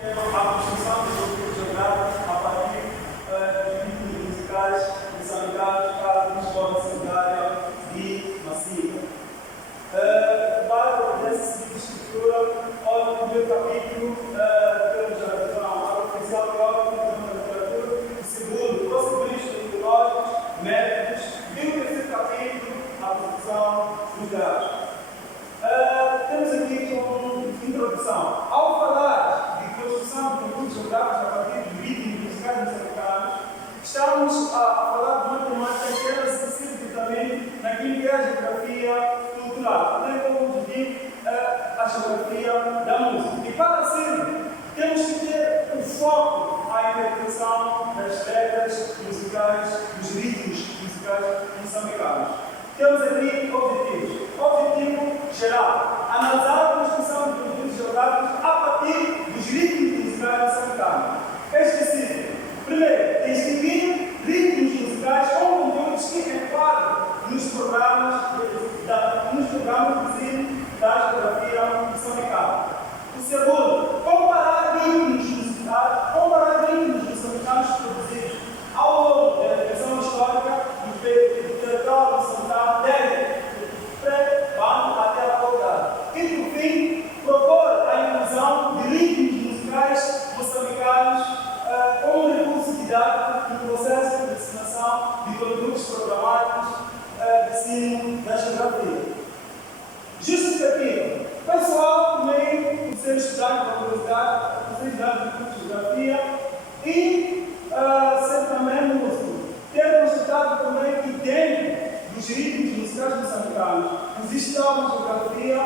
A construção de grupos geográficos a partir de ritmos musicais que são ligados à Lisboa secundária e massiva. Para poder seguir a estrutura, olha o primeiro capítulo, temos a oficial teórica da literatura, o segundo, procedimentos metodológicos, métodos, e o terceiro capítulo, a produção dos dados. Temos aqui uma introdução. Ao falar de construção de grupos geográficos a partir de ritmos musicais moçambicanos, estamos a falar de uma temática que era acessível também naquilo que é a geografia cultural, bem como dividir a geografia da música. E para ser, temos que ter o foco à interpretação das regras musicais, dos ritmos musicais moçambicanos. Temos aqui objetivos. Objetivo geral: analisar a construção dos grupos geográficos a partir dos ritmos musicais moçambicanos. É específico. Primeiro, distinguir ritmos musicais com conteúdos que enquadram nos programas da geografia moçambicana. O segundo, comparar ritmos moçambicanos produzidos ao longo da educação histórica do território moçambicano desde pré-bando até a atualidade. E, por fim, propor a inclusão de ritmos musicais moçambicanos como recurso didático no processo de ensinação de conteúdos programáticos de ensino da geografia. Justificativa. Pessoal, também, por ser estudante da universidade, por ser estudante de geografia e ser também músico. Ter constatado também que dentro dos ritmos musicais moçambicanos existe uma geografia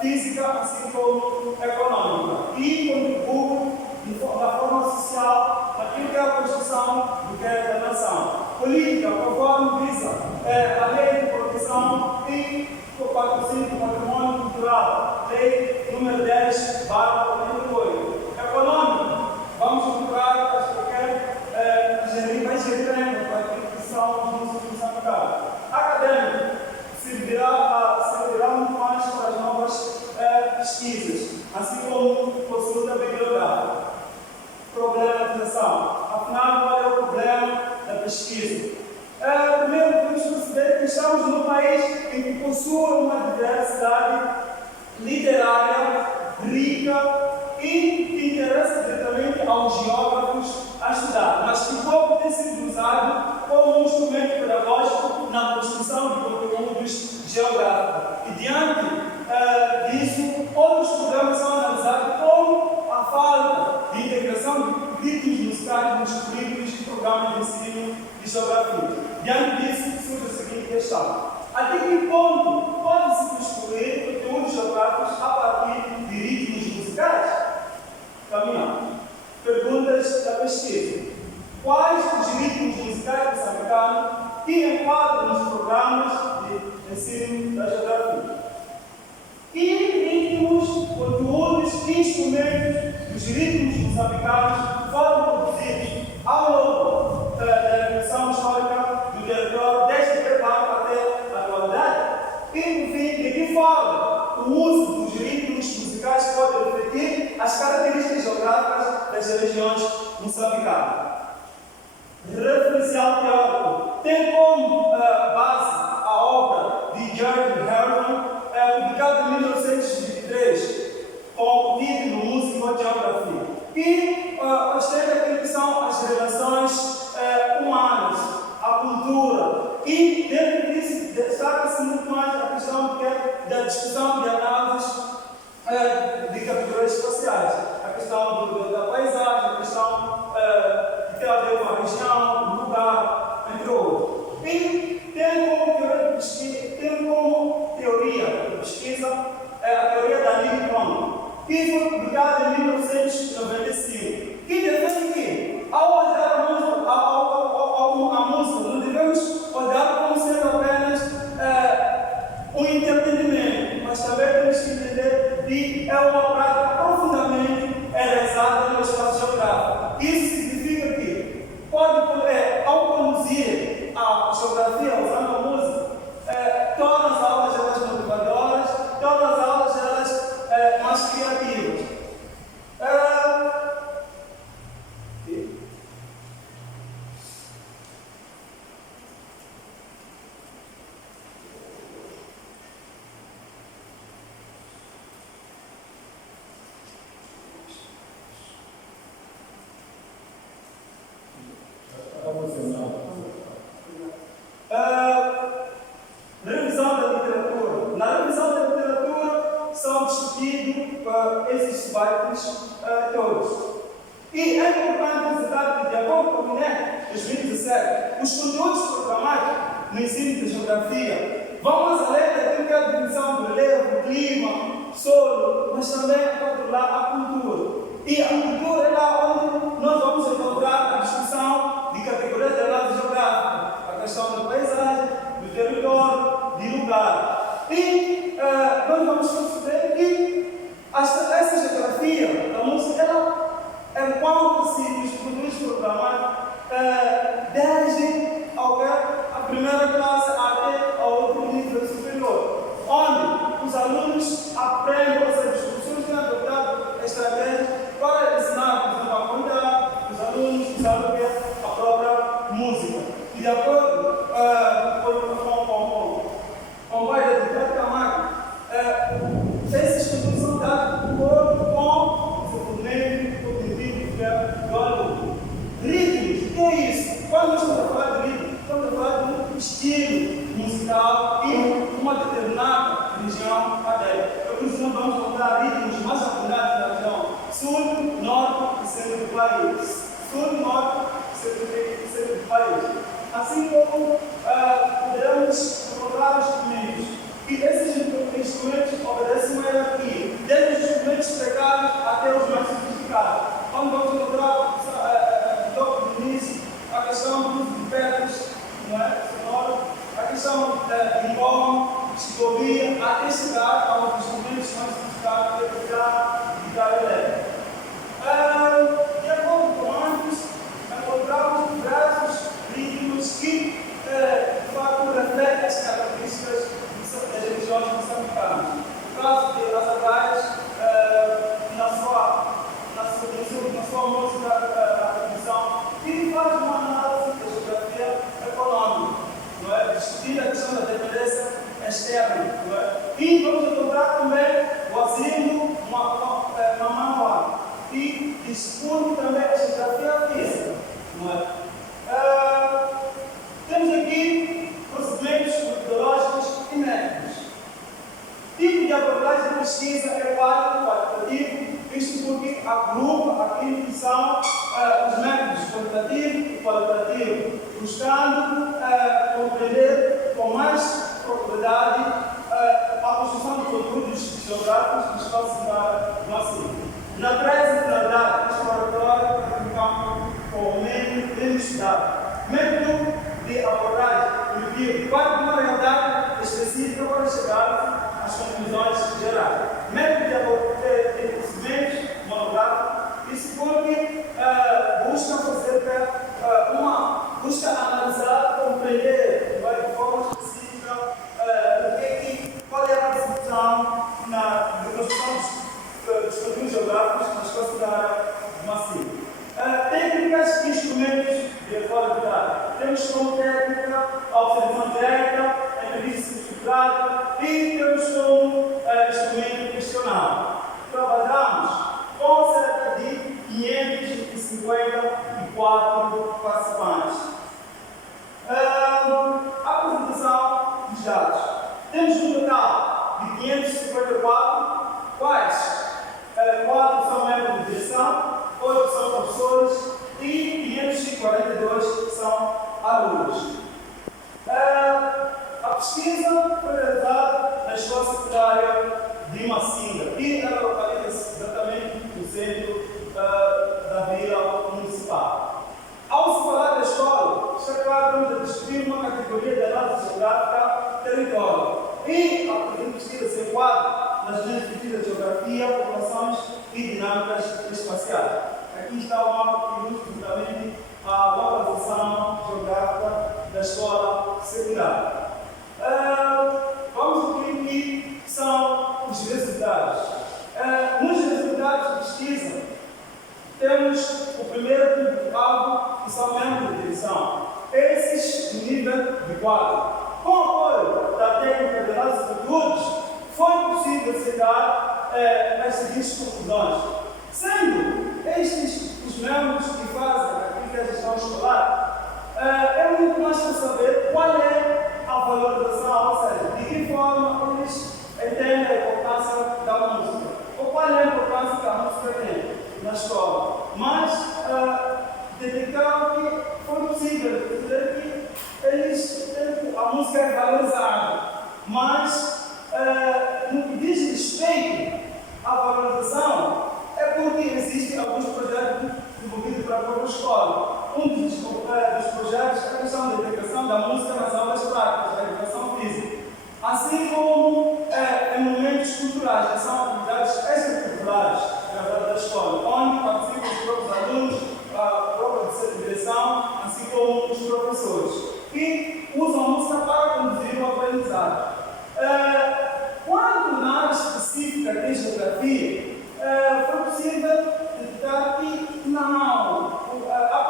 física, assim como econômica, e contribui da forma social naquilo que é a construção do que é da nação. Política, conforme visa a lei de proteção e patrocínio do patrimônio cultural, lei número 10/88. Econômico, vamos procurar as que vai gerando para a aquisição dos músicos moçambicanos. Acadêmico, servirá muito mais para as novas pesquisas, assim como consulta bibliográfica. Problematização. Afinal, qual é o problema da pesquisa? Primeiro, podemos perceber que estamos num país em que possui uma diversidade literária rica e que interessa diretamente aos geógrafos a estudar, mas que pouco tem sido usado como um instrumento pedagógico na construção de conteúdos geográficos. E diante disso, outros problemas são analisados como a falta de integração de ritmos musicais nos currículos e programas de ensino de geografia. Diante disso, surge a seguinte questão: até que ponto pode-se construir conteúdos geográficos a partir de ritmos musicais? Caminhamos. Perguntas da pesquisa: quais os ritmos musicais moçambicanos que enquadram nos programas de ensino da geografia? Que ritmos, conteúdos e instrumentos dos ritmos moçambicanos foram produzidos ao longo da evolução histórica do território, desde pré-bando até a atualidade? E, por fim, de que forma o uso dos ritmos musicais pode refletir as características geográficas das regiões moçambicanas? Referencial teórico tem como base a obra de George Harrison, publicada em 1923, com o título Música e Geografia, e ostenta aquilo que são as relações humanas, a cultura, e dentro disso destaca-se muito mais a questão da discussão de análises de categorias espaciais, a questão da paisagem, a questão que tem a ver com a região, o lugar, entre outros. E tem como teoria de pesquisa a teoria da Newton, que foi publicada em 1995, que defende que, ao olhar a música, não devemos olhar como sendo apenas um entretenimento, mas também temos que entender que é uma prática profundamente realizada no espaço geográfico. Isso significa que ao conduzir a geografia usando a música, torna as aulas elas motivadoras, torna as aulas elas mais criativas. Revisão da literatura. Na revisão da literatura são discutidos esses debates todos. E é importante citar que, de acordo com o INEP 2017, os conteúdos programados no ensino de geografia vão mais além daquilo que é a definição do relevo, clima, solo, mas também controlar a cultura. E a cultura é lá onde nós vamos encontrar a discussão de categorias de análise geográfica, a questão da paisagem, do território, de lugar. E nós vamos perceber que essa geografia da música, ela encontra-se nos produtos programados desde a primeira classe até ao outro nível superior, onde os alunos aprendem, ou seja, os professores têm adotado estratégias para ensinar, por exemplo, a contar, os alunos sabem a própria música. E de acordo com o pai da didática máquina, esses conteúdos são dados de acordo com o desenvolvimento cognitivo do aluno. Ritmos, o que é isso? Quando nós estamos a falar de ritmo, estamos a falar de um estilo musical e uma determinada região acadêmica. Por isso, nós vamos encontrar ritmos mais aprofundados na região sul, norte e centro do país. Sul, norte e centro do país. Assim como podemos encontrar instrumentos. E esses instrumentos obedecem uma hierarquia, desde os instrumentos precários até os mais sofisticados. Quando vamos encontrar logo no início a questão dos pernas, não é? Sonoro, a questão de órgão, psicologia, até chegar aos instrumentos mais sofisticados, que é guitarra elétrica. De acordo com antes, encontramos diversos ritmos que, de fato, refletem as características das religiões moçambicanas. No caso de Razabais, na sua música, a tradição, e faz uma análise da geografia econômica, não é? Discutir a questão da dependência externa. Não é? E vamos encontrar também o asilo Mamanoa, e discute também a geografia física. Não é? Temos aqui procedimentos metodológicos e métodos. Tipo de abordagem de pesquisa é qualitativo, isto porque agrupa aquilo que são os métodos quantitativo e qualitativo, buscando compreender com mais profundidade a construção de conteúdos geográficos que estão se no assunto. Na finalidade exploratória do campo com o menos estudado. Método de abordagem intuitivo, parte de uma realidade específica para chegar às conclusões gerais. Método de procedimentos monográficos, isso porque busca analisar, compreender de forma específica qual é a percepção na construção dos conteúdos geográficos nas costas da área massiva. Técnicas e instrumentos de qualidade. Temos como técnica a observação direta, a entrevista estruturada e temos como instrumento questionário. Trabalhamos com cerca de 554 participantes. Apresentação dos dados. Temos um total de 554, quais 4 são membros de direção, 8 são professores e 542 são alunos. A pesquisa foi realizada na Escola Secundária de Massinga e ela localiza-se exatamente no centro da Vila Municipal. Ao se falar da escola, está claro que vamos discutir uma categoria de análise geográfica território e a presente pesquisa se enquadra nas linhas de pesquisa de geografia, populações e dinâmicas espaciais. Aqui está o mapa que ilustra justamente a localização geográfica da escola secundária. Vamos ver que são os resultados. Nos resultados de pesquisa, temos o primeiro público-alvo, que são membros de direção. Esses no nível de 4. Com o apoio da técnica de análise de conteúdos, foi possível chegar às seguintes conclusões. Sendo estes os membros que fazem aquilo que a gestão escolar, é muito mais para saber qual é a valorização, ou seja, de que forma eles entendem a importância da música, ou qual é a importância que a música tem na escola. Mas dedicar o que for possível, dizer que eles têm a música é valorizada, mas no que diz respeito à valorização, é porque existem alguns projetos desenvolvidos para a própria escola. Um dos projetos é a questão da integração da música nas aulas práticas, da educação física, assim como em momentos culturais, que são atividades extracurriculares da escola, onde participam os próprios alunos, a própria direção, assim como os professores, que usam a música para conduzir o aprendizado. Quanto na área específica de geografia, foi possível detectar que não há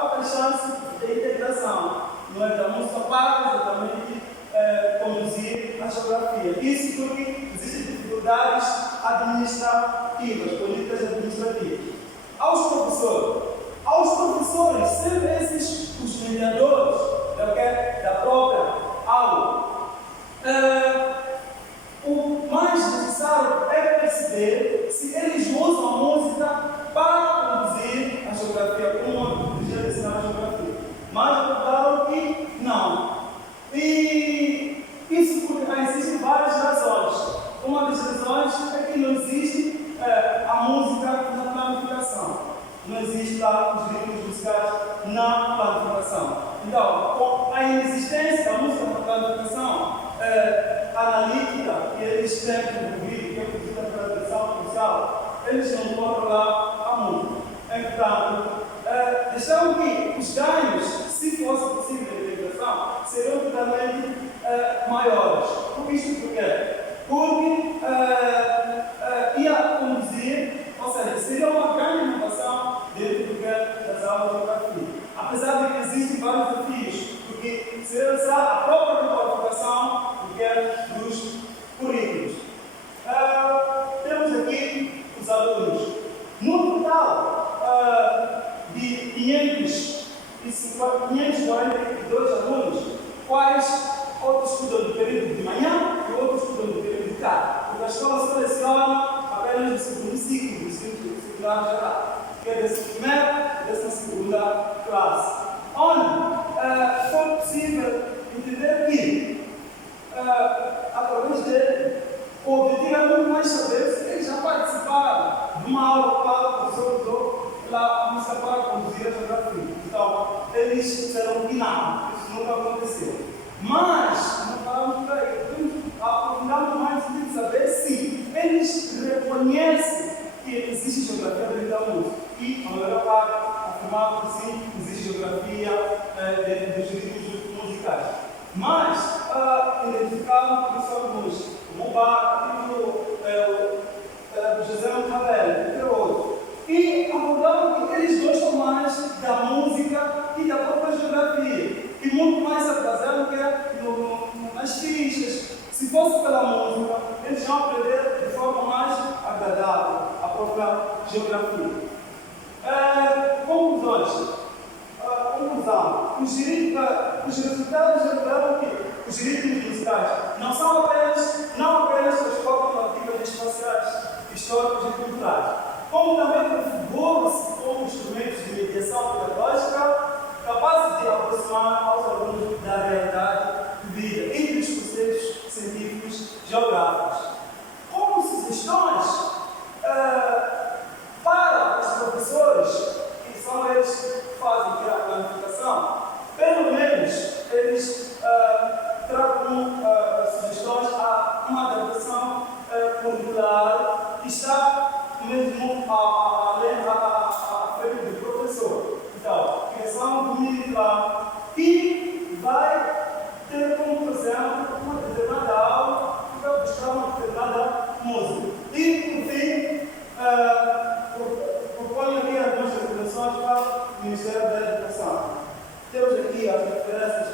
pouca chance de integração, não é, da música para exatamente conduzir a geografia. Isso porque existem dificuldades administrativas, políticas administrativas. Aos professores, sendo esses os mediadores da própria aula, o mais necessário é perceber se eles usam a música para conduzir a geografia, como já ensinar a geografia. Mas claro que não. E isso porque existem várias razões. Uma das razões é que não existe a música na planificação. Não existe lá os ritmos musicais na planificação. Então, com a inexistência da música na planificação analítica que eles têm desenvolvido, que é produzida pela direção policial, eles não controlam a música. Portanto, deixaram que os ganhos, se fosse possível a integração, seriam totalmente maiores. Por isto porquê? Porque ia conduzir, ou seja, seria uma grande inovação dentro das aulas de geografia. Apesar de que existem vários desafios, porque seria usar a própria qualificação dos currículos. Temos aqui os alunos. No total de 542 alunos, quais outros estudam do período de manhã e outros estudam do período de tarde. Porque a escola seleciona apenas o segundo ciclo, do ciclo geral, que é dessa primeira e dessa segunda classe. Onde foi possível entender que, através dele, o objetivo é muito mais saber se eles já participaram de uma aula para o professor usou lá música para conduzir a geografia. Então, eles disseram que não, isso nunca aconteceu. Mas, não falamos por aí, aprofundamos mais de saber se eles reconhecem que existe geografia dentro da música. E, a melhor parte, afirmar que sim, existe geografia dentro dos ritmos musicais. Mas, identificaram que são alguns, como o Bach, o José Montavelli, entre outros. E abordaram que eles gostam mais da música e da própria geografia, e muito mais atrasado que nas fichas. Se fosse pela música, eles vão aprender de forma mais agradável a própria geografia. Conclusões. Conclusão. Os resultados revelaram que os ritmos musicais não apenas transportam ativas espaciais, históricos e culturais, como também configuram-se como instrumentos de mediação pedagógica capazes de aproximar aos alunos da realidade de vida entre os conceitos científicos geográficos. Como sugestões para os professores, que são eles que fazem a planificação, pelo menos eles tragam sugestões a uma adaptação curricular que está mesmo além da frente do professor. Então, criação do mini-plano que vai ter como, por exemplo, uma determinada aula que vai buscar uma determinada música. E, por fim, proponho aqui algumas recomendações para o Ministério da Educação. Temos aqui as referências